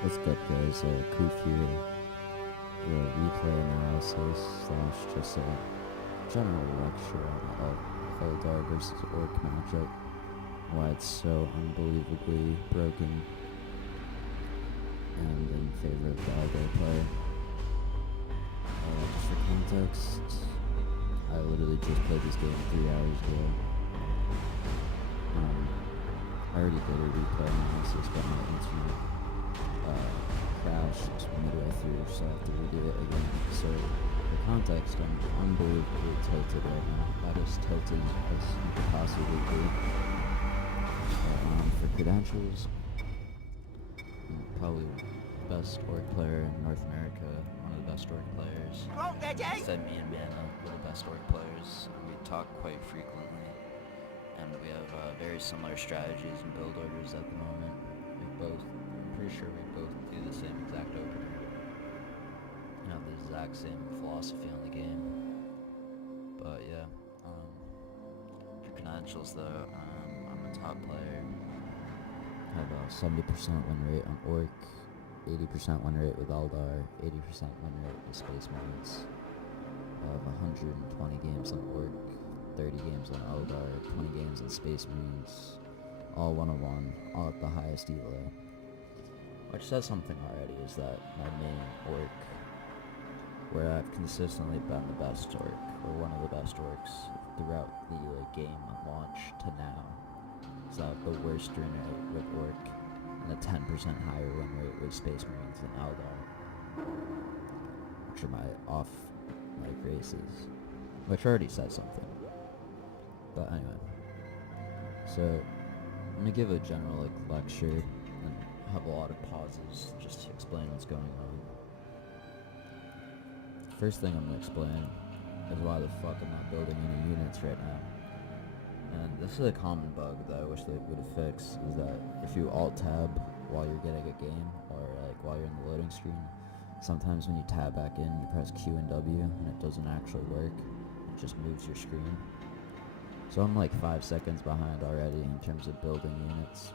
What's good, guys? Koof here. Do a replay analysis slash just a general lecture on Eldar versus Orc matchup. Why it's so unbelievably broken and in favor of the Eldar player. Just for context, I literally just played this game 3 hours ago. I already did a replay analysis, but my internet crashed midway through, so I have to redo it again. So, for context, I'm unbelievably tilted right now. About as tilted as you could possibly be. For credentials, I'm probably the best orc player in North America, one of the best orc players. Said me and Mana were the best orc players. We talk quite frequently, and we have very similar strategies and build orders at the moment. Pretty sure we both do the same exact opener. You know, the exact same philosophy on the game. But yeah, for credentials though, I'm a top player. I have a 70% win rate on Orc, 80% win rate with Eldar, 80% win rate with Space Marines. I have 120 games on Orc, 30 games on Eldar, 20 games on Space Marines, all 101, all at the highest elo. Which says something already, is that my main orc, where I've consistently been the best orc, or one of the best orcs throughout the game launch to now, is that the worst win rate with orc, and a 10% higher win rate with Space Marines and Eldar, which are my races, which already says something. But anyway, so I'm gonna give a general lecture and have a lot of pauses just to explain what's going on. First thing I'm going to explain is why the fuck I'm not building any units right now. And this is a common bug that I wish they would have fixed, is that if you alt-tab while you're getting a game, or while you're in the loading screen, sometimes when you tab back in, you press Q and W and it doesn't actually work. It just moves your screen. So I'm like 5 seconds behind already in terms of building units.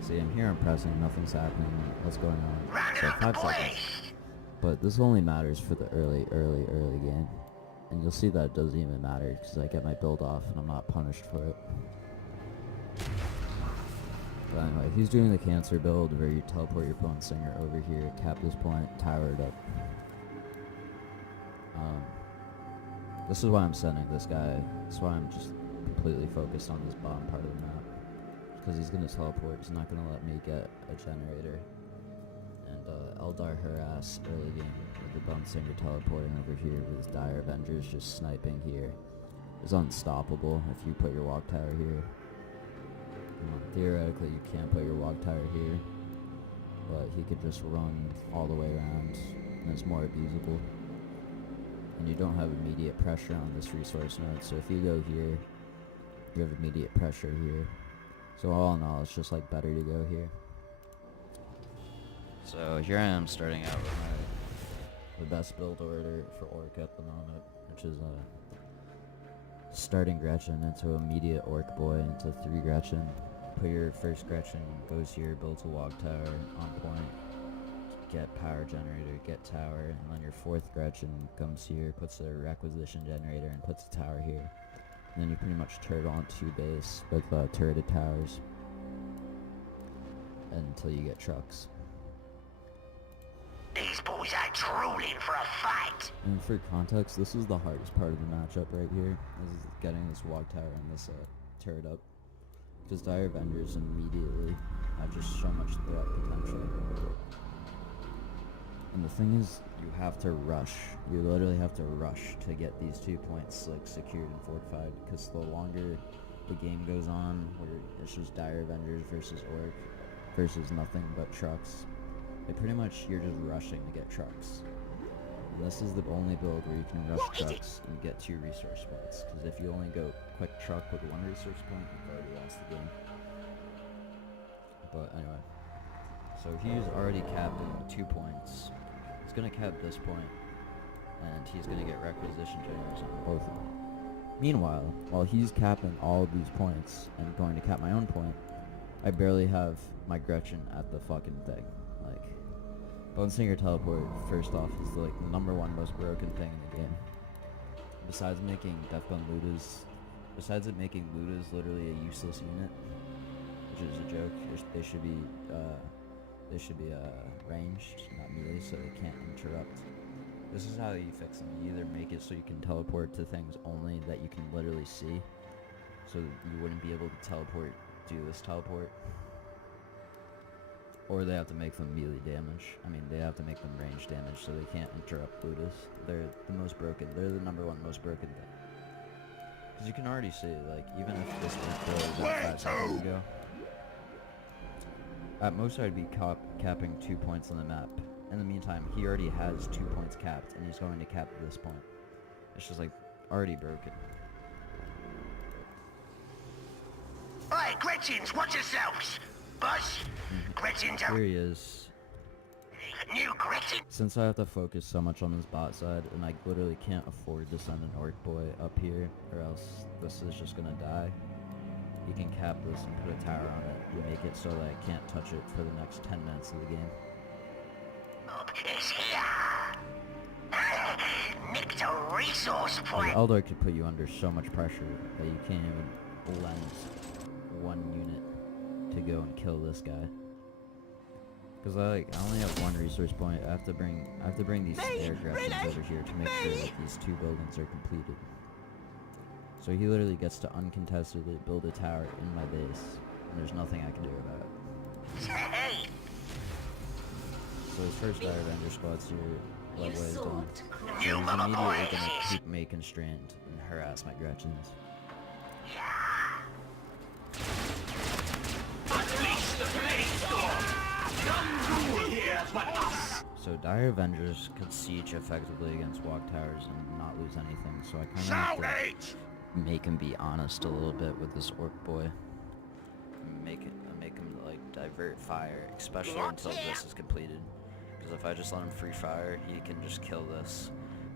See, I'm here, I'm pressing, nothing's happening, what's going on? So 5 seconds. But this only matters for the early game. And you'll see that it doesn't even matter, because I get my build off and I'm not punished for it. But anyway, he's doing the cancer build where you teleport your opponent's singer over here, cap this point, tower it up. This is why I'm sending this guy, that's why I'm just completely focused on this bottom part of the map. Because he's going to teleport, he's not going to let me get a generator. And Eldar harass early game with the bum singer teleporting over here with his Dire Avengers just sniping here. It's unstoppable if you put your walk tower here. Theoretically you can't put your walk tower here, but he could just run all the way around and it's more abusable. And you don't have immediate pressure on this resource node, so if you go here, you have immediate pressure here. So all in all, it's just better to go here. So here I am starting out with the best build order for Orc at the moment, which is starting Gretchen into immediate Orc boy into 3 Gretchen. Put your first Gretchen, goes here, builds a walk tower on point, get power generator, get tower, and then your 4th Gretchen comes here, puts a requisition generator, and puts a tower here. And then you pretty much turret on 2 base with turreted towers until you get trucks. These boys are drooling for a fight. And for context, this is the hardest part of the matchup right here, is getting this walk tower and this turret up. Because Dire Avengers immediately have just so much threat potential. And the thing is, you have to rush. You literally have to rush to get these 2 points secured and fortified, because the longer the game goes on, where it's just Dire Avengers versus Orc versus nothing but trucks, pretty much you're just rushing to get trucks. And this is the only build where you can rush trucks and get 2 resource points, because if you only go quick truck with 1 resource point, you've already lost the game. But anyway, so he's already capped 2 points. He's gonna cap this point, and he's gonna get requisition generators on both of them. Meanwhile, while he's capping all of these points and going to cap my own point, I barely have my Gretchen at the fucking thing. Like, Bone Singer Teleport, first off, is like the #1 most broken thing in the game. Besides making Deathbone Ludas, besides it making Ludas literally a useless unit, which is a joke. They should be ranged, not melee, so they can't interrupt. This is how you fix them. You either make it so you can teleport to things only that you can literally see, so that you wouldn't be able to do this teleport, or they have to make them melee damage. I mean, they have to make them range damage so they can't interrupt Ludas. They're the most broken. They're the #1 most broken thing. Because you can already see, like, even if this was built 5 seconds ago, at most I'd be capping 2 points on the map. In the meantime, he already has 2 points capped, and he's going to cap this point. It's just, like, already broken. Oi, Gretchens, watch yourselves! Boss, Gretchens are... Here he is. New Gretchen! Since I have to focus so much on this bot side, and I literally can't afford to send an Orc Boy up here, or else this is just gonna die, you can cap this and put a tower on it, and make it so that I can't touch it for the next 10 minutes of the game. Mob is here! Nicked a resource point! Eldar could put you under so much pressure that you can't even lend one unit to go and kill this guy. Because I only have 1 resource point. I have to bring these air Gretchens over here to make sure that these 2 buildings are completed. So he literally gets to uncontestedly build a tower in my base, and there's nothing I can do about it. Hey! So his first Dire Avenger squad's here, Leadway is done. So he's You mama immediately boys! gonna keep me constrained and harass my Gretchens. So Dire Avengers could siege effectively against walk towers and not lose anything, so I kind of have to make him be honest a little bit with this Orc Boy. Make him like divert fire, especially until this is completed. Because if I just let him free fire, he can just kill this.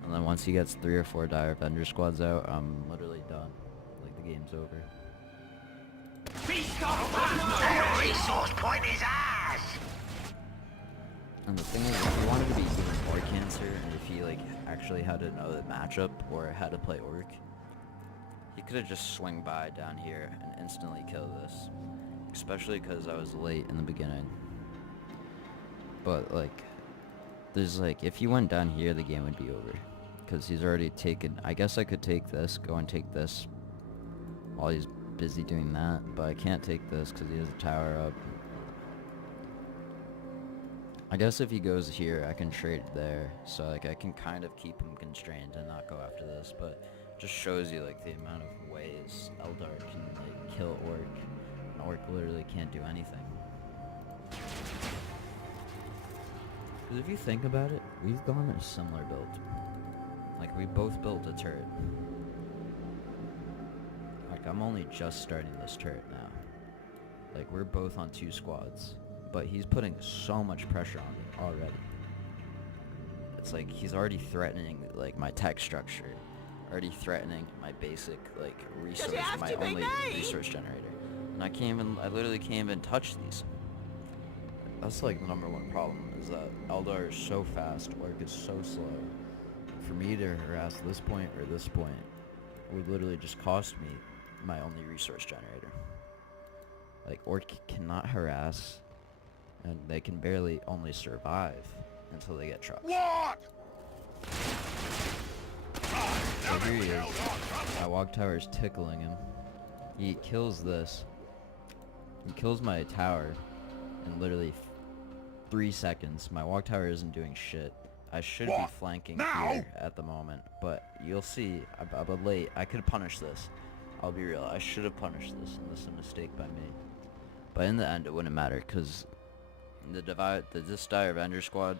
And then once he gets 3 or 4 Dire Avenger squads out, I'm literally done. Like, the game's over. That resource point is ours! And the thing is, if he wanted to be even more cancer, and if he like actually had to know the matchup or how to play Orc, he could have just swung by down here and instantly kill this. Especially because I was late in the beginning. But like, there's like, if he went down here, the game would be over. Because he's already taken, I guess I could take this, go and take this while he's busy doing that, but I can't take this because he has a tower up. I guess if he goes here, I can trade there, so like I can kind of keep him constrained and not go after this, but it just shows you like the amount of ways Eldar can like kill Orc. An Orc literally can't do anything. Because if you think about it, we've gone a similar build. Like, we both built a turret. Like, I'm only just starting this turret now. Like, we're both on 2 squads. But he's putting so much pressure on me already. It's like, he's already threatening, like, my tech structure. Already threatening my basic, like, resource, my only resource generator. And I literally can't even touch these. That's, like, the #1 problem, is that Eldar is so fast, Orc is so slow. For me to harass this point or this point would literally just cost me my only resource generator. Like, Orc cannot harass, and they can barely only survive until they get trucks. What? So here he is. My walk tower is tickling him. He kills this. He kills my tower in literally 3 seconds. My walk tower isn't doing shit. I should be flanking here at the moment, but you'll see. I'm late. I could punish this. I'll be real. I should have punished this, and this is a mistake by me. But in the end, it wouldn't matter, because this Dire Avenger squad,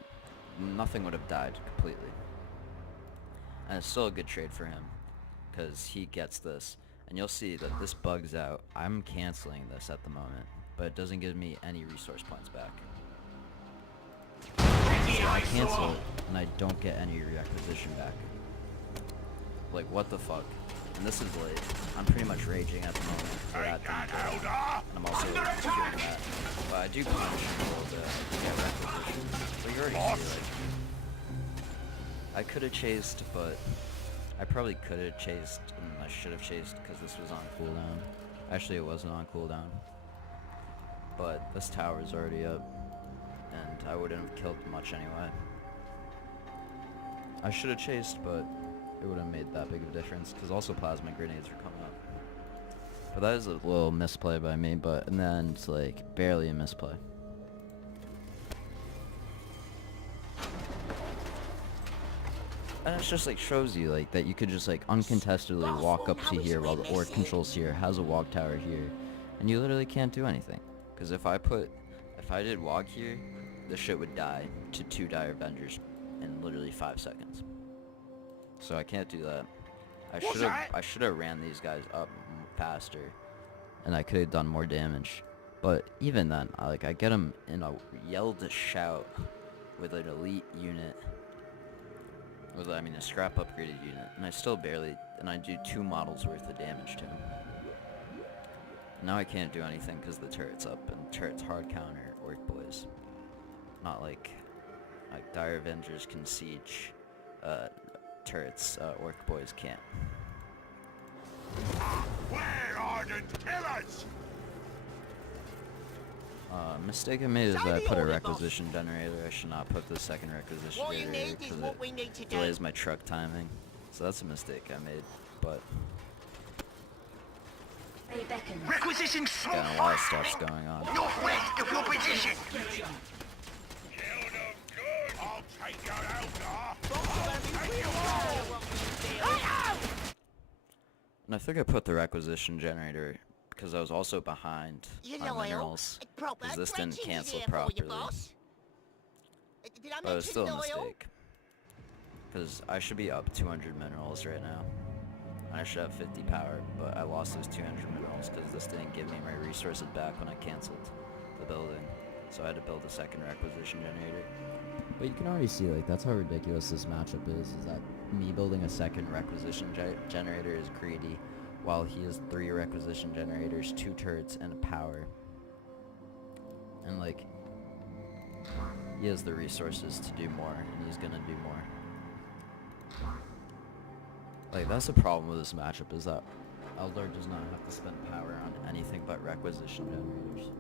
nothing would have died completely. And it's still a good trade for him, because he gets this. And you'll see that this bugs out. I'm canceling this at the moment, but it doesn't give me any resource points back. So I cancel it, and I don't get any reacquisition back. Like, what the fuck? And this is like, I'm pretty much raging at the moment for that thing. And I'm also doing that. But I do punish a little bit. Yeah, requisition. But you already see, like, I could have chased, but I probably could have chased, and I should have chased because this was on cooldown. Actually, it wasn't on cooldown. But this tower's already up, and I wouldn't have killed much anyway. I should have chased, but it would have made that big of a difference, because also plasma grenades were coming up. But that is a little misplay by me, but in the end, it's like barely a misplay. And it's just like shows you like that you could just like uncontestedly walk up to here while the orc controls here, has a walk tower here, and you literally can't do anything. Because if I did walk here, the shit would die to 2 Dire Avengers in literally 5 seconds. So I can't do that. I should have ran these guys up faster, and I could have done more damage. But even then, I get them in a yell to shout with an elite unit. With, I mean, a scrap upgraded unit, and I still barely, and I do 2 models worth of damage to him. Now I can't do anything because the turret's up, and turret's hard counter orc boys. Not like Dire Avengers can siege turrets, orc boys can't. Where are the pillars? Mistake I made is that I put a requisition generator. I should not put the second requisition generator because it delays my truck timing. So that's a mistake I made, but Requisition smoke got a lot of stuff's going on. northwest of your position. I'll take your Eldar. And I think I put the requisition generator because I was also behind on minerals, because this didn't cancel properly. But it was still a mistake, because I should be up 200 minerals right now. I should have 50 power, but I lost those 200 minerals because this didn't give me my resources back when I canceled the building. So I had to build a second requisition generator. But you can already see, like, that's how ridiculous this matchup is that me building a second requisition generator is greedy, while he has 3 requisition generators, 2 turrets, and a power. And, like, he has the resources to do more, and he's gonna do more. Like, that's the problem with this matchup, is that Eldar does not have to spend power on anything but requisition generators.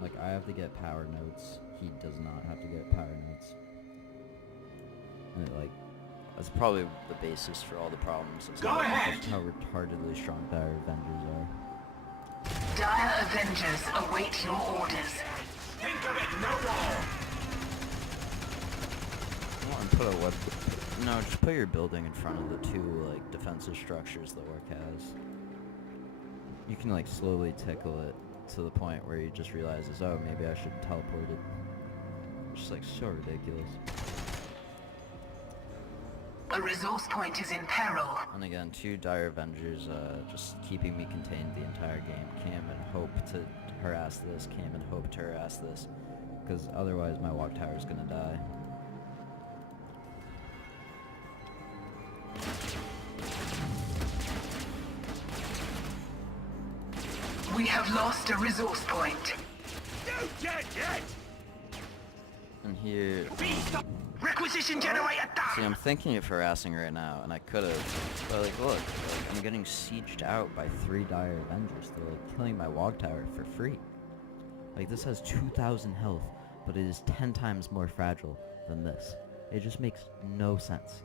Like, I have to get power nodes, he does not have to get power nodes. And it, like, that's probably the basis for all the problems. It's Go ahead! Just how retardedly strong Dire Avengers are. Dire Avengers await your orders. Think of it no more. I want to put a web... No, just put your building in front of the 2, like, defensive structures the orc has. You can, like, slowly tickle it to the point where he just realizes, oh, maybe I should teleport it. It's just, like, so ridiculous. A resource point is in peril. And again, 2 Dire Avengers, just keeping me contained the entire game. Cam and hope to harass this, cam and hope to harass this. Because otherwise my walk tower is gonna die. We have lost a resource point. You dead yet? And here... Requisition generator See, down. I'm thinking of harassing right now, and I could've, but like, look, like, I'm getting sieged out by 3 Dire Avengers. They're like killing my walk tower for free. Like, this has 2,000 health, but it is 10 times more fragile than this. It just makes no sense.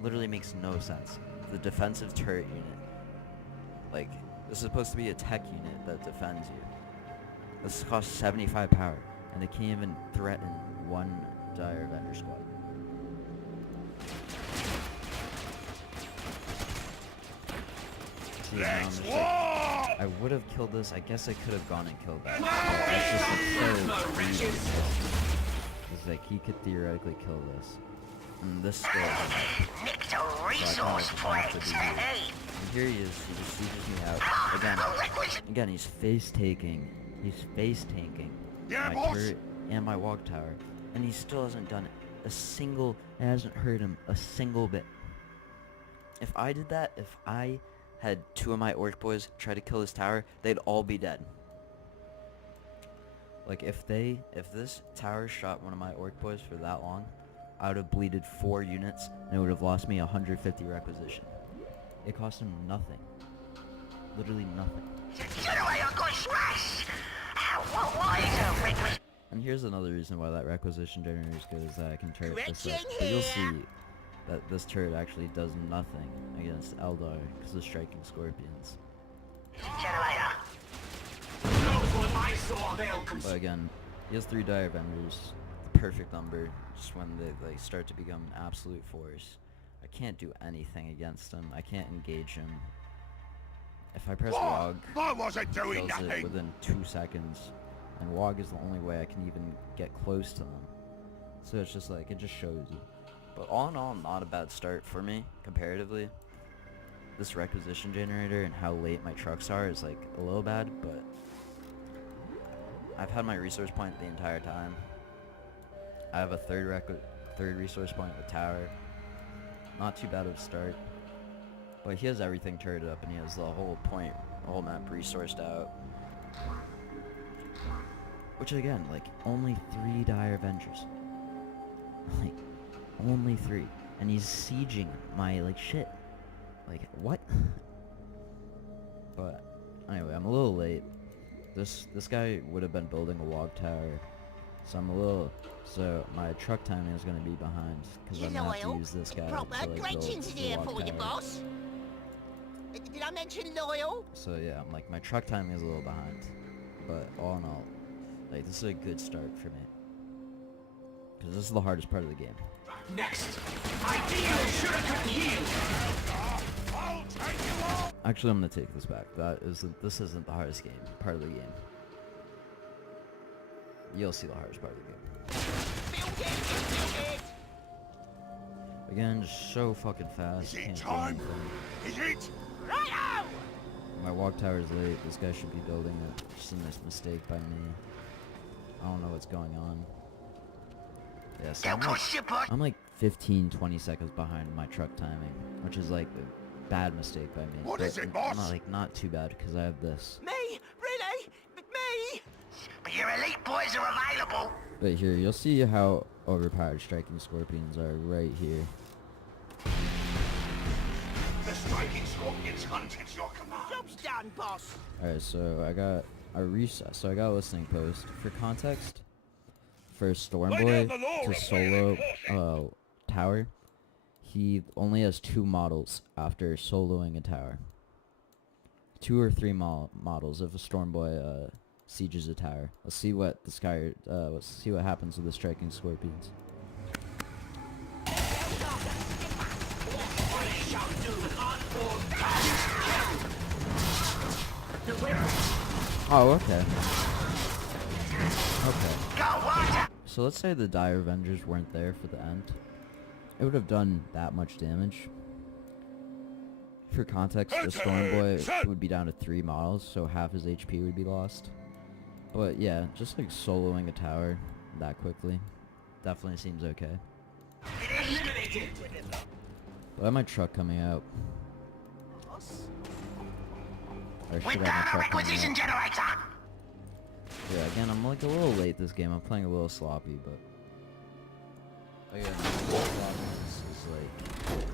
Literally makes no sense. The defensive turret unit, like, this is supposed to be a tech unit that defends you. This costs 75 power, and they can't even threaten 1 Dire Avenger squad. See, now I'm just like, I would have killed this. I guess I could have gone and killed that. That's just like so greedy. It's like he could theoretically kill this. And this still Nicked a resource point. Hey. and here he is. He just sieges me out again. He's face tanking. He's face tanking Yeah, my boss. turret and my walk tower, and he still hasn't done it. It hasn't hurt him a single bit. If I did that, if I had 2 of my orc boys try to kill this tower, they'd all be dead. Like, if this tower shot one of my orc boys for that long, I would have bleeded 4 units, and it would have lost me 150 requisition. It cost him nothing. Literally nothing. And here's another reason why that requisition generator is good, is that I can turret this up. But you'll see that this turret actually does nothing against Eldar because of striking scorpions. But again, he has 3 Dire Avengers, the perfect number, just when they start to become an absolute force. I can't do anything against him. I can't engage him. If I press WOG, I wasn't doing kills it nothing. within 2 seconds, and WOG is the only way I can even get close to them. So it's just like, it just shows you. But all in all, not a bad start for me, comparatively. This requisition generator and how late my trucks are is like a little bad, but I've had my resource point the entire time. I have a third resource point with tower. Not too bad of a start. But he has everything turreted up, and he has the whole map resourced out. Which again, like, only 3 Dire Avengers. Like, only 3. And he's sieging my, like, shit. Like, what? But, anyway, I'm a little late. This guy would have been building a WOG tower. So my truck timing is going to be behind, because I'm going to have to use this guy to, like, build the WOG tower. boss. Did I mention loyal? So yeah, I'm like, my truck timing is a little behind. But all in all, like, this is a good start for me. Because this is the hardest part of the game. Next. Ideally should have healed. I'll take you all. Actually, I'm going to take this back. This isn't the hardest part of the game. You'll see the hardest part of the game. Build it. Again, just so fucking fast. Is it Can't do time? anything. Is it? Righto! My WOG tower is late. This guy should be building it. Just a mistake by me. I don't know what's going on. Yeah, so I'm like 15-20 seconds behind my truck timing, which is like a bad mistake by me. What but is it, boss? not too bad, because I have this. Me? Really? Me? But your elite boys are available. But here, you'll see how overpowered striking scorpions are right here. The striking scorpions hunted your command. Job's done, boss. Alright, so I got a listening post. For context, for Stormboy to solo tower, he only has 2 models after soloing a tower. 2 or 3 models if a Stormboy sieges a tower. Let's see what let's see what happens with the striking scorpions. Oh, okay. Okay. So let's say the Dire Avengers weren't there for the end. It would have done that much damage. For context, the Stormboy would be down to 3 models, so half his HP would be lost. But yeah, just like soloing a tower that quickly definitely seems okay. But I have my truck coming out. Or should I have my truck coming out? Generator. Yeah, again, I'm like a little late this game. I'm playing a little sloppy, but again, is like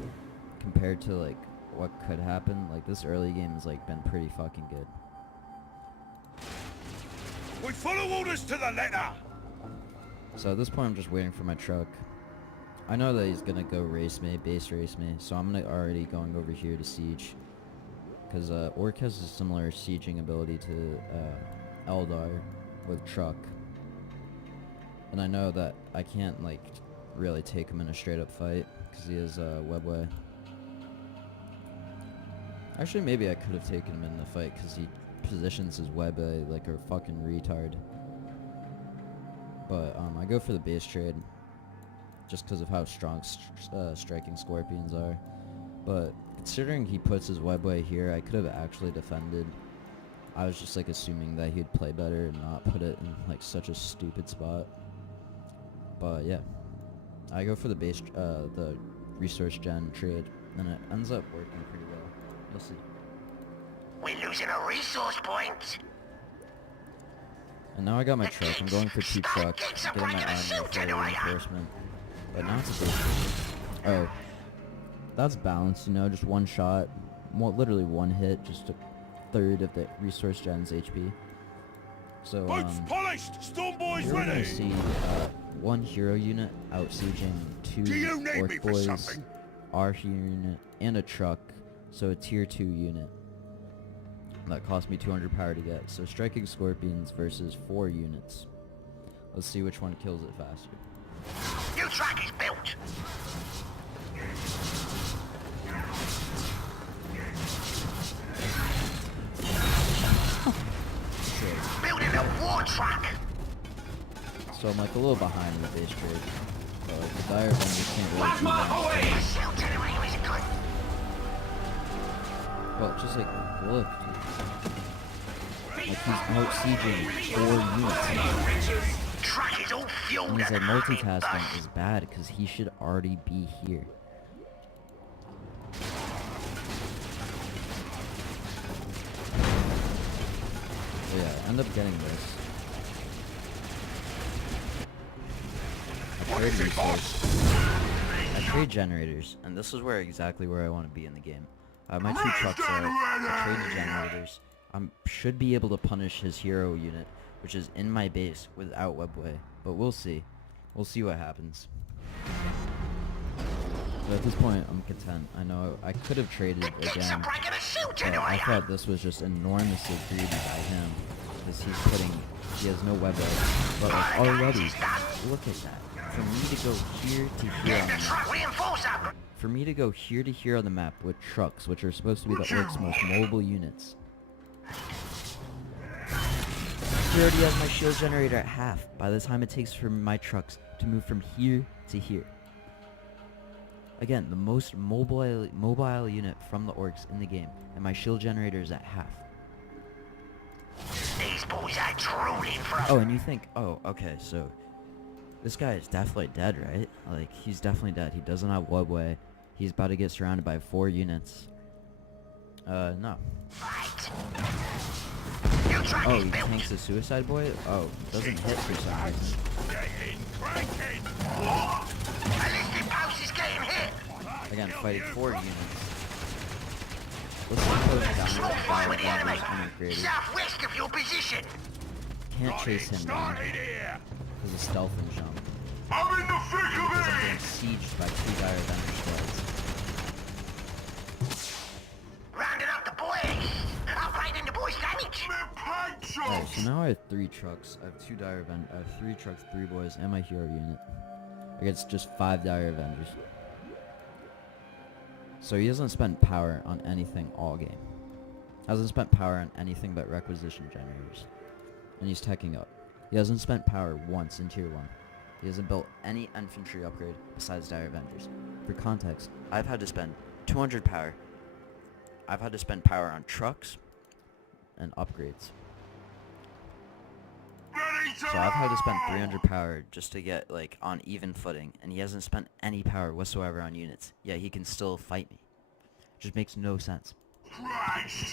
compared to like what could happen. Like this early game has like been pretty fucking good. We follow orders to the letter. So at this point, I'm just waiting for my truck. I know that he's gonna go base race me, so I'm already going over here to siege. Because Orc has a similar sieging ability to Eldar with truck. And I know that I can't like really take him in a straight up fight because he has webway. Actually, maybe I could have taken him in the fight because he positions his webway like a fucking retard. But I go for the base trade just because of how strong striking scorpions are. But considering he puts his webway here, I could have actually defended. I was just like assuming that he'd play better and not put it in like such a stupid spot. But yeah, I go for the base, the resource gen trade. and it ends up working pretty well. You'll see. We're losing a resource point. And now I got my truck. I'm going for 2 trucks, getting my armor for reinforcement. But now it's a big oh, that's balanced, you know, just one shot, literally one hit, just a third of the resource gen's HP. So Boots polished! Storm boys here we're ready! gonna see 1 hero unit out sieging 2 Do you need orc me for boys, something? our hero unit, and a truck. So a tier 2 unit. That cost me 200 power to get. So striking scorpions versus 4 units. Let's see which one kills it faster. New track is built. Building a war track. So I'm like a little behind in the base trade. The dire vendors can't really do much. Shell generator is good. Well, just like, look, dude. Like he's out sieging 4 units. Track is all fueled And he's like and happy multitasking bus. is bad because he should already be here. So yeah, I end up getting this. I trade resource. I trade generators, and this is exactly where I want to be in the game. My 2 trucks out. I trade the generators. I should be able to punish his hero unit, which is in my base without webway, but we'll see. We'll see what happens. But at this point, I'm content. I know I could have traded again, but I thought this was just enormously greedy by him, because he has no webway. But like already, look at that. For me to go here to here on the map, for me to go here to here on the map with trucks, which are supposed to be the orcs' most mobile units. He already has my shield generator at half by the time it takes for my trucks to move from here to here. Again, the most mobile unit from the orcs in the game, and my shield generator is at half. These boys are drooling for Oh, and you think, oh, okay, so this guy is definitely dead, right? Like, he's definitely dead. He doesn't have webway. He's about to get surrounded by 4 units. No. Oh, he tanks the suicide boy? Oh, doesn't hit for some reason. Again, fighting 4 units. Let's see how down with integrated. Southwest of your position. Can't chase him down because of stealth and jump. I'm in the thick Because I'm of getting it! sieged by 2 dire vendor squads. Rounding up the boys. Upgrading the boys' damage. Alright, so now I have 3 trucks. I have 2 dire vendors. I have 3 trucks, 3 boys, and my hero unit. Against just 5 dire vendors. So he hasn't spent power on anything all game. Hasn't spent power on anything but requisition generators. And he's teching up. He hasn't spent power once in tier 1. He hasn't built any infantry upgrade besides dire vendors. For context, I've had to spend 200 power. I've had to spend power on trucks and upgrades. So I've had to spend 300 power just to get like on even footing, and he hasn't spent any power whatsoever on units. Yeah, he can still fight me. Just makes no sense.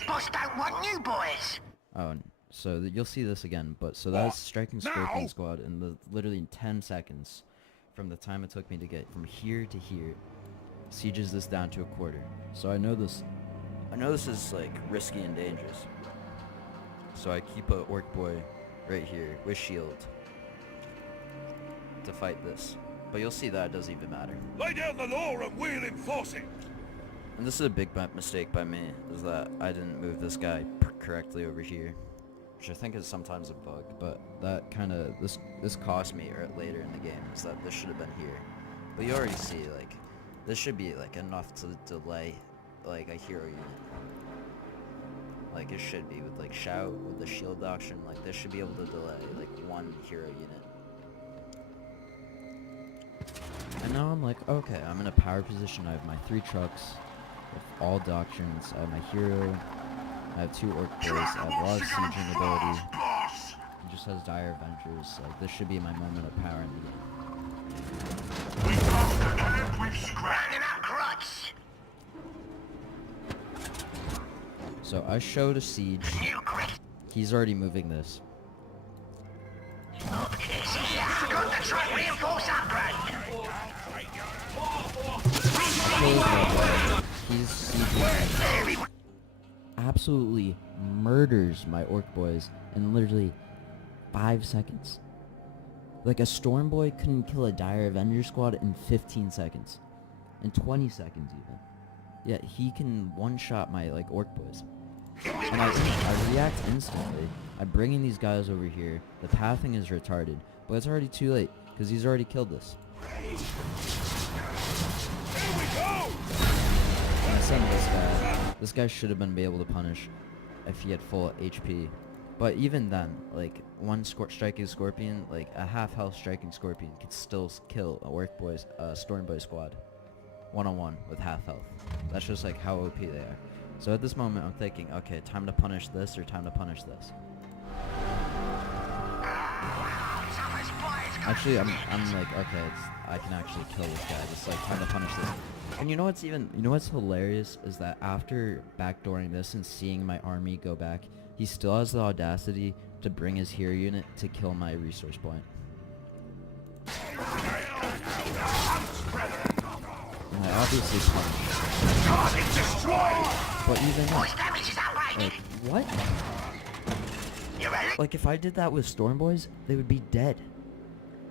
Boss don't want new boys. Oh, so you'll see this again, but so that's striking Scorpion Squad in literally in 10 seconds from the time it took me to get from here to here. Sieges this down to a quarter. So I know this is like risky and dangerous. So I keep a orc boy right here with shield to fight this. But you'll see that it doesn't even matter. Lay down the law and we'll enforce it! And this is a big mistake by me, is that I didn't move this guy correctly over here. Which I think is sometimes a bug, but that kind of, this cost me later in the game, is that this should have been here. But you already see, like, this should be, like, enough to delay, like, a hero unit. Like, it should be, with, like, Shout, with the shield doctrine, like, this should be able to delay, like, 1 hero unit. And now I'm like, okay, I'm in a power position, I have my 3 trucks, with all doctrines, I have my hero, I have 2 orc boys, I have a lot of sieging ability, he just has dire Avengers, like, this should be my moment of power in the game. Rounding up crutch. So I showed a siege. New grit. He's already moving this. Got the truck reinforced upgrade. Kills my boy. He's sieging. Absolutely murders my orc boys in literally 5 seconds. Like a storm boy couldn't kill a dire avenger squad in 15 seconds. In 20 seconds even. Yet he can one-shot my like orc boys. And I react instantly. I'm bringing these guys over here. The pathing is retarded. But it's already too late. Because he's already killed this. And I sent this guy. This guy should have been able to punish if he had full HP. But even then, like, one striking scorpion, like a half health striking scorpion could still kill a orc boys, storm boy squad. One-on-one with half health. That's just like how OP they are. So at this moment I'm thinking, okay, time to punish this or time to punish this. Actually, I'm like, okay, I can actually kill this guy. It's like time to punish this. And you know what's hilarious is that after backdooring this and seeing my army go back, he still has the audacity to bring his hero unit to kill my resource point. And I obviously punished. But even then, like, what? Like, if I did that with Storm Boys, they would be dead.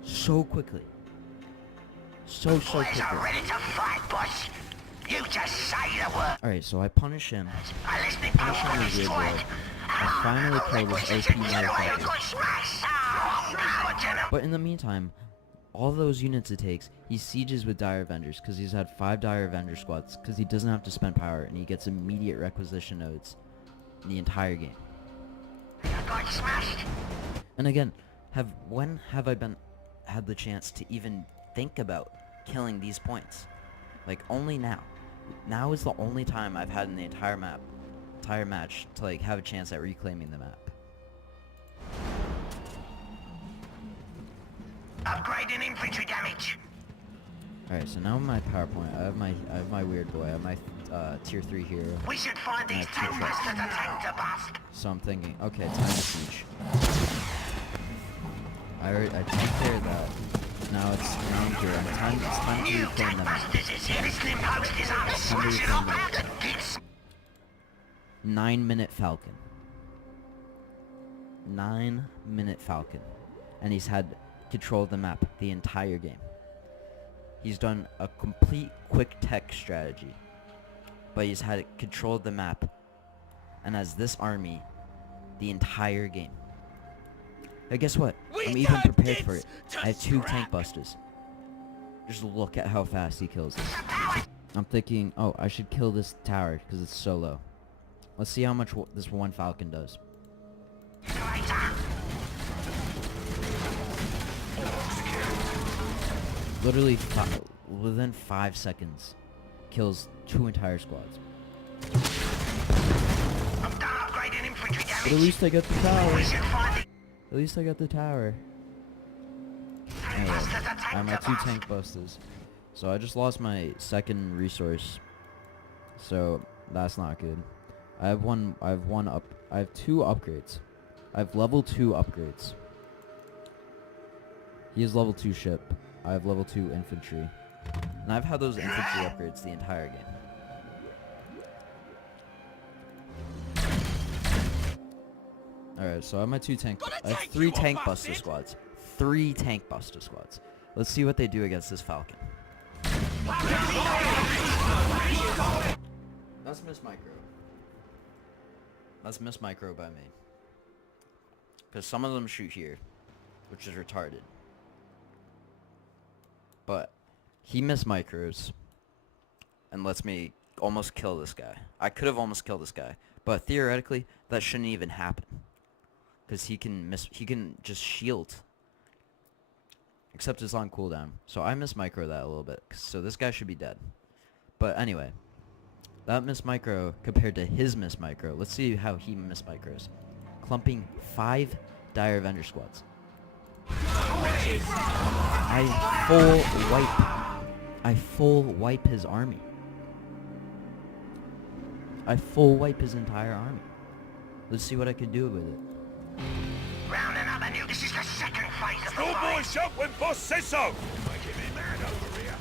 So quickly. So quickly. Ready to fight, boss. You just say the word. Alright, so I punish him. Punish him with weird boy. I finally kill this OP motherfucker. But in the meantime, all those units it takes, he sieges with Dire Avengers because he's had 5 Dire Avenger squads because he doesn't have to spend power and he gets immediate requisition nodes in the entire game. And again, when have I had the chance to even think about killing these points? Like, only now. Now is the only time I've had in the entire match to like have a chance at reclaiming the map. Upgrading infantry damage. Alright, so now my PowerPoint, I have my weird boy, I have my tier 3 hero. We should find these tank busters a tank to bust. So I'm thinking, okay, time to siege. I took care of that. Now it's down here. It's time to reclaim the map. It's time to reclaim the map. 9-minute Falcon. 9-minute Falcon. And he's had control of the map the entire game. He's done a complete quick tech strategy. But he's had control of the map. And as this army the entire game. Now guess what? I'm even prepared for it. I have 2 tank busters. Just look at how fast he kills them. I'm thinking, oh, I should kill this tower because it's so low. Let's see how much this one Falcon does. Literally, within 5 seconds, kills 2 entire squads. But at least I got the tower. At least I got the tower. Anyway, I have my 2 tank busters. So I just lost my second resource. So that's not good. I have 2 upgrades. I have level 2 upgrades. He has level 2 ship. I have level 2 infantry. And I've had those infantry upgrades the entire game. Alright, so I have my 2 tank. I have 3 tank buster squads. 3 tank buster squads. Let's see what they do against this Falcon. That's Miss Micro. That's Miss Micro by me. Because some of them shoot here, which is retarded. But he Miss Micros and lets me almost kill this guy. I could have almost killed this guy, but theoretically that shouldn't even happen. Because he can just shield. Except it's on cooldown. So I Miss Micro that a little bit. So this guy should be dead. But anyway. That Miss Micro compared to his Miss Micro. Let's see how he Miss Micros. Clumping 5 Dire Avenger squads. I full wipe his army. I full wipe his entire army. Let's see what I can do with it. Rounding up a new. This is the second phase of the Schoolboy fight. shout when boss says so! Making me mad over here.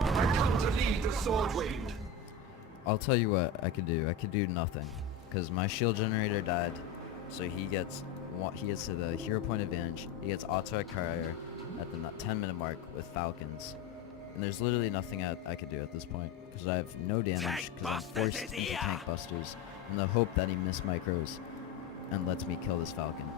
I come to lead the sword wind. I'll tell you what I could do. I could do nothing, because my shield generator died, so he gets to the hero point advantage. He gets auto carrier at the 10-minute mark with falcons, and there's literally nothing I could do at this point, because I have no damage, because I'm forced into tank busters in the hope that he miss micros and lets me kill this falcon.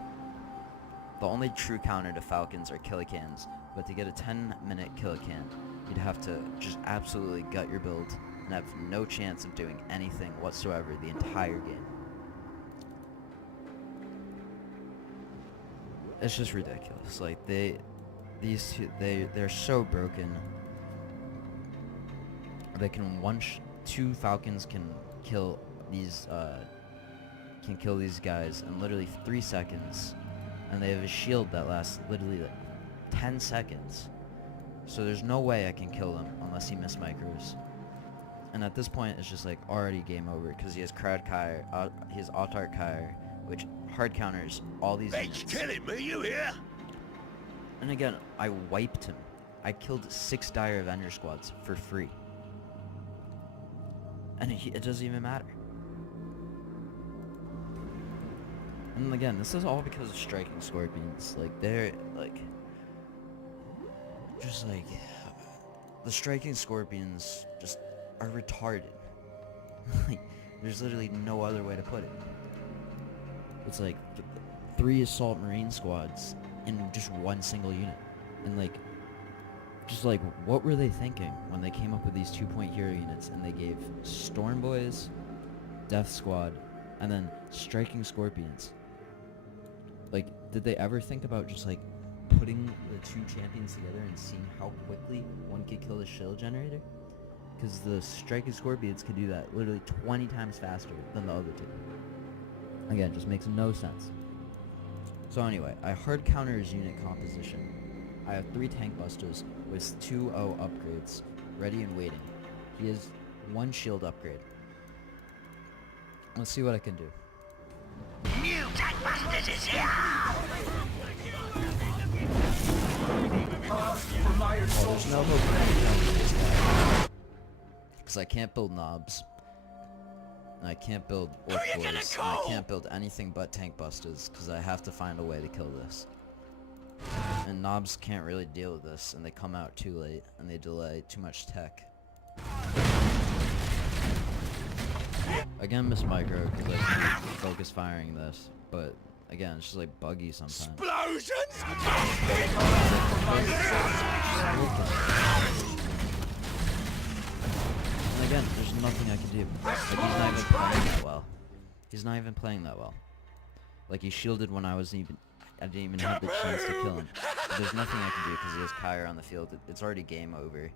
The only true counter to falcons are killicans, but to get a 10-minute killican, you'd have to just absolutely gut your build and have no chance of doing anything whatsoever the entire game. It's just ridiculous. Like, they're so broken. They can two falcons can kill these guys in literally 3 seconds, and they have a shield that lasts literally like 10 seconds. So there's no way I can kill them unless he miss micros. And at this point, it's just like already game over, because he has crowd Kyre, his autarch Kyre, which hard counters all these units. Killing me, you hear? And again, I wiped him. I killed 6 Dire Avenger squads for free. And it doesn't even matter. And again, this is all because of striking scorpions. Like, they're like, just like, the striking scorpions just are retarded. Like, there's literally no other way to put it. It's like 3 assault marine squads in just one single unit. And like, just like, what were they thinking when they came up with these 2-point hero units and they gave Storm Boys, Death Squad, and then striking scorpions? Like, did they ever think about just like putting the 2 champions together and seeing how quickly one could kill the shield generator? Because the striking scorpions could do that literally 20 times faster than the other 2. Again, it just makes no sense. So anyway, I hard counter his unit composition. I have 3 tank busters with 2-0 upgrades ready and waiting. He has 1 shield upgrade. Let's see what I can do. New tank busters is here. Oh, there's no hope for any counter this guy. Because I can't build knobs. And I can't build orc boys. And I can't build anything but tank busters, because I have to find a way to kill this. And knobs can't really deal with this, and they come out too late, and they delay too much tech. Again, miss micro, because I keep focus firing this, but again, it's just like buggy sometimes. Explosions! And again, there's nothing I can do. Like, he's not even playing that well. He's not even playing that well. Like, he shielded when I didn't even have the chance to kill him. But there's nothing I can do because he has Kyre on the field. It's already game over.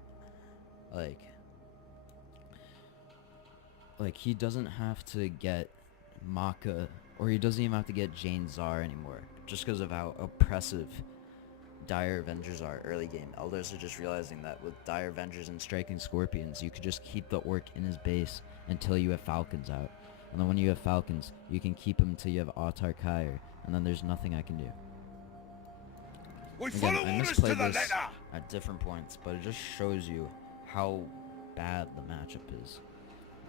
Like, he doesn't have to get Maka, or he doesn't even have to get Jane Czar anymore, just because of how oppressive Dire Avengers are early game. Eldars are just realizing that with Dire Avengers and striking scorpions, you could just keep the orc in his base until you have falcons out. And then when you have falcons, you can keep him until you have autarch Kyre, and then there's nothing I can do. We Again, follow I orders to the misplayed this letter! at different points, but it just shows you how bad the matchup is.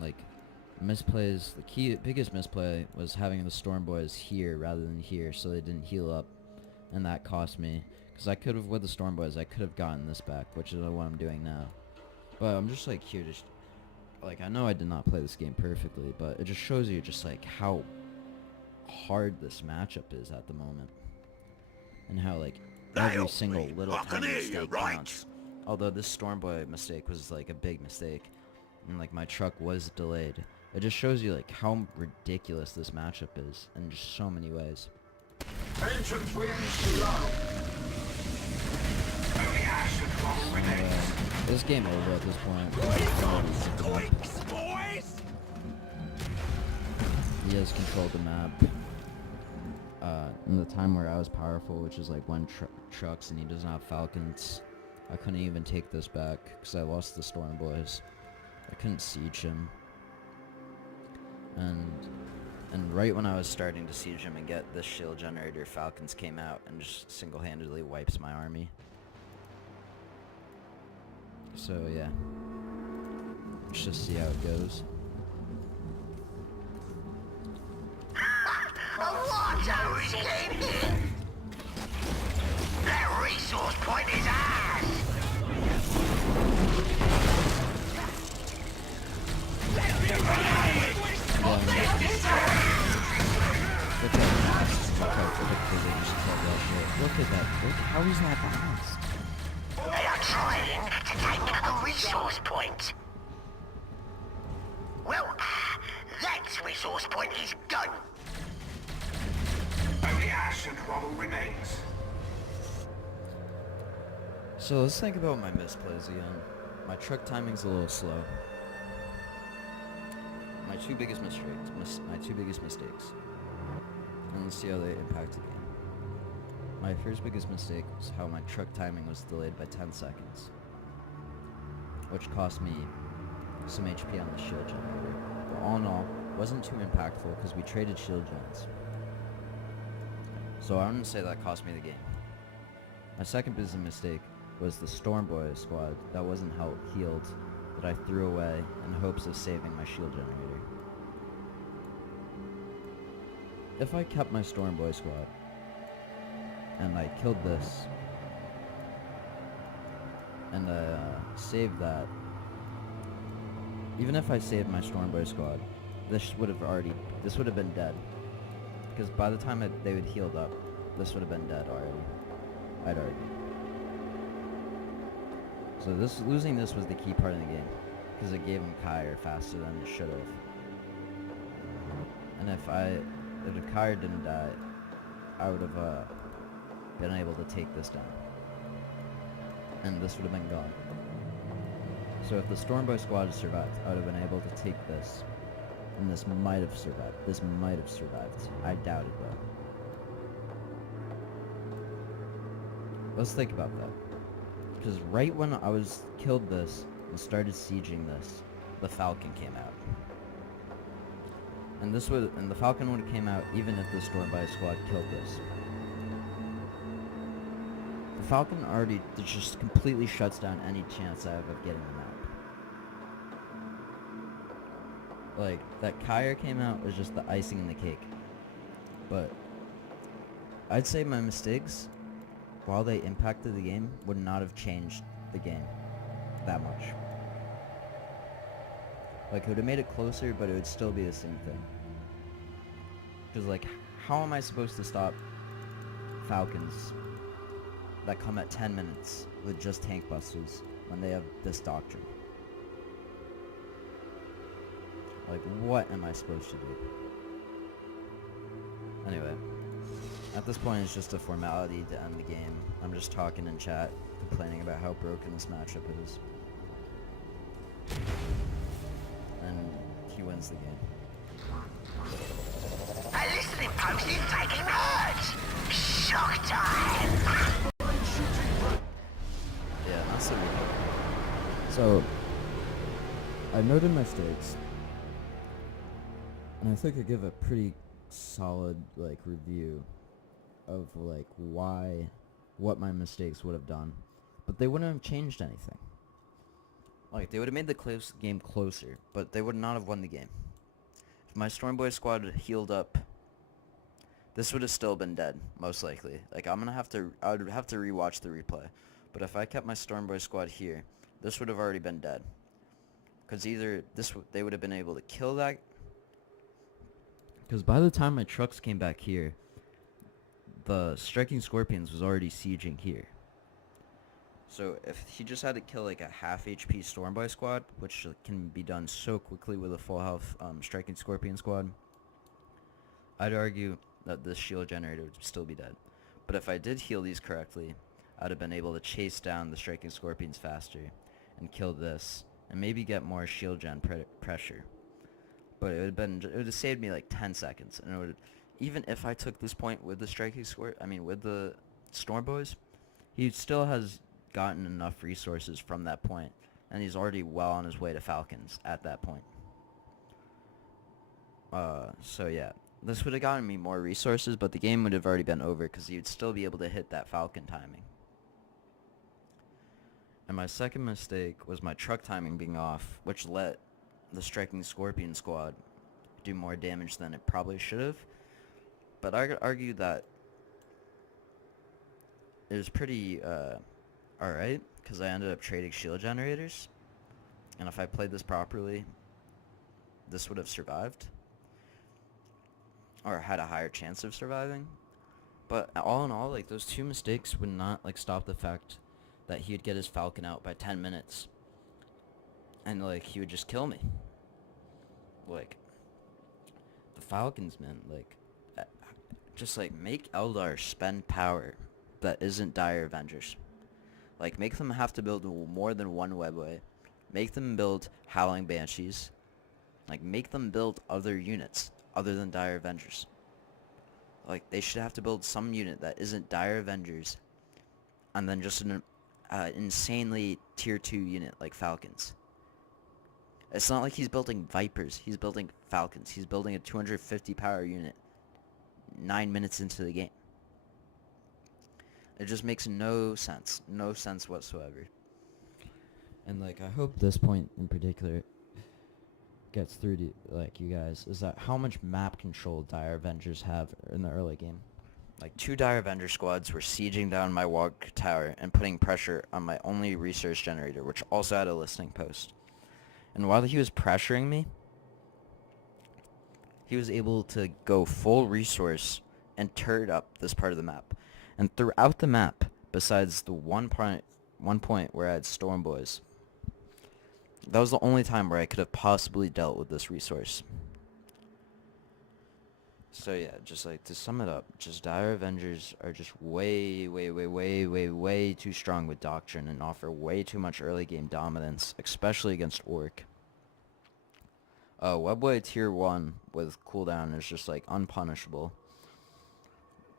Like, misplays, the biggest misplay was having the Storm Boys here rather than here, so they didn't heal up, and that cost me. Because I could have, with the Storm Boys, I could have gotten this back, which is what I'm doing now. But I'm just like here to, like, I know I did not play this game perfectly, but it just shows you just like how hard this matchup is at the moment. And how like every single little tiny mistake counts. Although this Storm Boy mistake was like a big mistake, and like my truck was delayed. It just shows you like how ridiculous this matchup is in just so many ways. Ancient winds below. This game over at this point. He has controlled the map in the time where I was powerful, which is like when trucks, and he doesn't have falcons. I couldn't even take this back because I lost the Storm Boys. I couldn't siege him. And right when I was starting to siege him and get this shield generator, Falcons came out and just single-handedly wipes my army. So yeah, let's just see how it goes. What a regain! That resource point is ours! Look at that. Look, how is that balanced? They are trying to take a resource point. Well, that resource point is gone. Only ash and rubble remains. So let's think about my misplays again. My truck timing's a little slow. My two biggest mistakes. And let's see how they impact the game. My first biggest mistake was how my truck timing was delayed by 10 seconds, which cost me some HP on the shield generator. But all in all, it wasn't too impactful because we traded shield gens. So I wouldn't say that cost me the game. My second business mistake was the Stormboy squad that wasn't healed that I threw away in hopes of saving my shield generator. If I kept my Stormboy squad and I killed this and saved that, even if I saved my Stormboy squad, this would have been dead, because by the time they would healed up, this would have been dead already, I'd argue. So losing this was the key part of the game, because it gave him Kyre faster than it should have. And if the Kyre didn't die, I would have been able to take this down, and this would have been gone. So if the Stormboy squad had survived, I would have been able to take this, and this might have survived. I doubt it though. Let's think about that. Because right when I killed this and started sieging this, the Falcon came out. And the Falcon would have came out even if the Stormboy squad killed this. The Falcon already just completely shuts down any chance I have of getting them out. Like, that Kyre came out was just the icing in the cake. But I'd say my mistakes, while they impacted the game, would not have changed the game that much. Like, it would have made it closer, but it would still be the same thing. Because, like, how am I supposed to stop Falcons that come at 10 minutes with just tank busters when they have this doctrine? Like, what am I supposed to do? Anyway, at this point it's just a formality to end the game. I'm just talking in chat, complaining about how broken this matchup is. And he wins the game. A listening post is taking hurt! Shock time! Yeah, that's the replay. So, I noted my mistakes, and I think I give a pretty solid, like, review of, like, what my mistakes would have done, but they wouldn't have changed anything. Like, they would have made the game closer, but they would not have won the game. If my Stormboy squad had healed up, this would have still been dead, most likely. Like, I would have to rewatch the replay. But if I kept my Stormboy squad here, this would have already been dead. Because either they would have been able to kill that. Because by the time my trucks came back here, the Striking Scorpions was already sieging here. So if he just had to kill like a half HP Stormboy squad, which can be done so quickly with a full health Striking Scorpion squad, I'd argue that this shield generator would still be dead. But if I did heal these correctly, I'd have been able to chase down the Striking Scorpions faster and kill this, and maybe get more shield gen pressure. But it would have saved me like 10 seconds, and it would, even if I took this point with the with the Stormboys, he still has gotten enough resources from that point, and he's already well on his way to Falcons at that point. So yeah, this would have gotten me more resources, but the game would have already been over because you'd still be able to hit that Falcon timing. And my second mistake was my truck timing being off, which let the striking Scorpion squad do more damage than it probably should have. But I could argue that it was pretty alright, because I ended up trading shield generators. And if I played this properly, this would have survived. Or had a higher chance of surviving. But all in all, like, those two mistakes would not, like, stop the fact that he would get his Falcon out by 10 minutes. And, like, he would just kill me. Like, the Falcons, man, like, just, like, make Eldar spend power that isn't Dire Avengers. Like, make them have to build more than one webway. Make them build Howling Banshees. Like, make them build other units other than Dire Avengers. Like, they should have to build some unit that isn't Dire Avengers, and then just an insanely tier 2 unit like Falcons. It's not like he's building Vipers, he's building Falcons. He's building a 250 power unit 9 minutes into the game. It just makes no sense whatsoever. And, like, I hope this point in particular gets through to, like, you guys, is that how much map control Dire Avengers have in the early game. Like, 2 Dire Avenger squads were sieging down my Wog Tower and putting pressure on my only resource generator, which also had a listening post. And while he was pressuring me, he was able to go full resource and turret up this part of the map. And throughout the map, besides the one point where I had Storm Boys, that was the only time where I could have possibly dealt with this resource. So yeah, just like to sum it up, just Dire Avengers are just way too strong with Doctrine and offer way too much early game dominance, especially against Orc. Webway tier 1 with cooldown is just like unpunishable.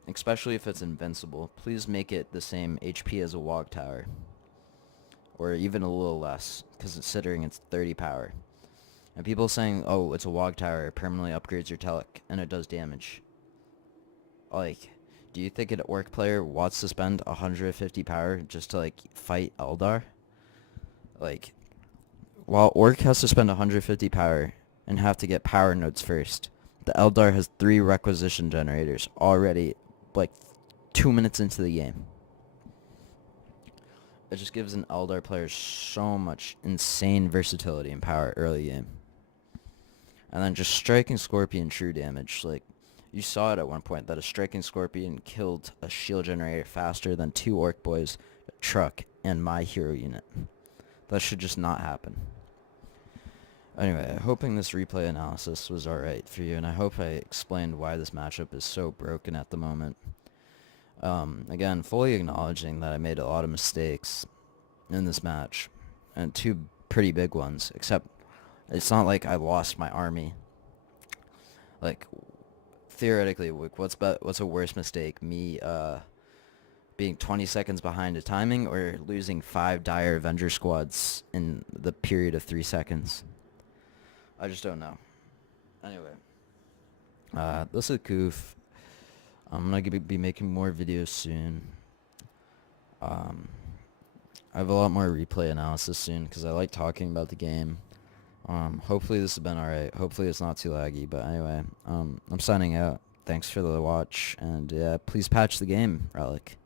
Especially if it's invincible. Please make it the same HP as a Wog Tower. Or even a little less, considering it's 30 power. And people saying, oh, it's a Wog Tower, it permanently upgrades your Telic, and it does damage. Like, do you think an Orc player wants to spend 150 power just to, like, fight Eldar? Like, while Orc has to spend 150 power and have to get power nodes first, the Eldar has 3 requisition generators already, like, 2 minutes into the game. It just gives an Eldar player so much insane versatility and power early game. And then just striking Scorpion true damage. Like, you saw it at one point that a striking Scorpion killed a shield generator faster than 2 Orc boys, a truck, and my hero unit. That should just not happen. Anyway, hoping this replay analysis was alright for you, and I hope I explained why this matchup is so broken at the moment. Again, fully acknowledging that I made a lot of mistakes in this match, and 2 pretty big ones, except it's not like I lost my army. Like, theoretically, what's a worse mistake? Me, being 20 seconds behind a timing, or losing 5 Dire Avenger squads in the period of 3 seconds? I just don't know. Anyway, this is Koof. I'm going to be making more videos soon. I have a lot more replay analysis soon, because I like talking about the game. Hopefully this has been alright. Hopefully it's not too laggy, but anyway, I'm signing out. Thanks for the watch, and yeah, please patch the game, Relic.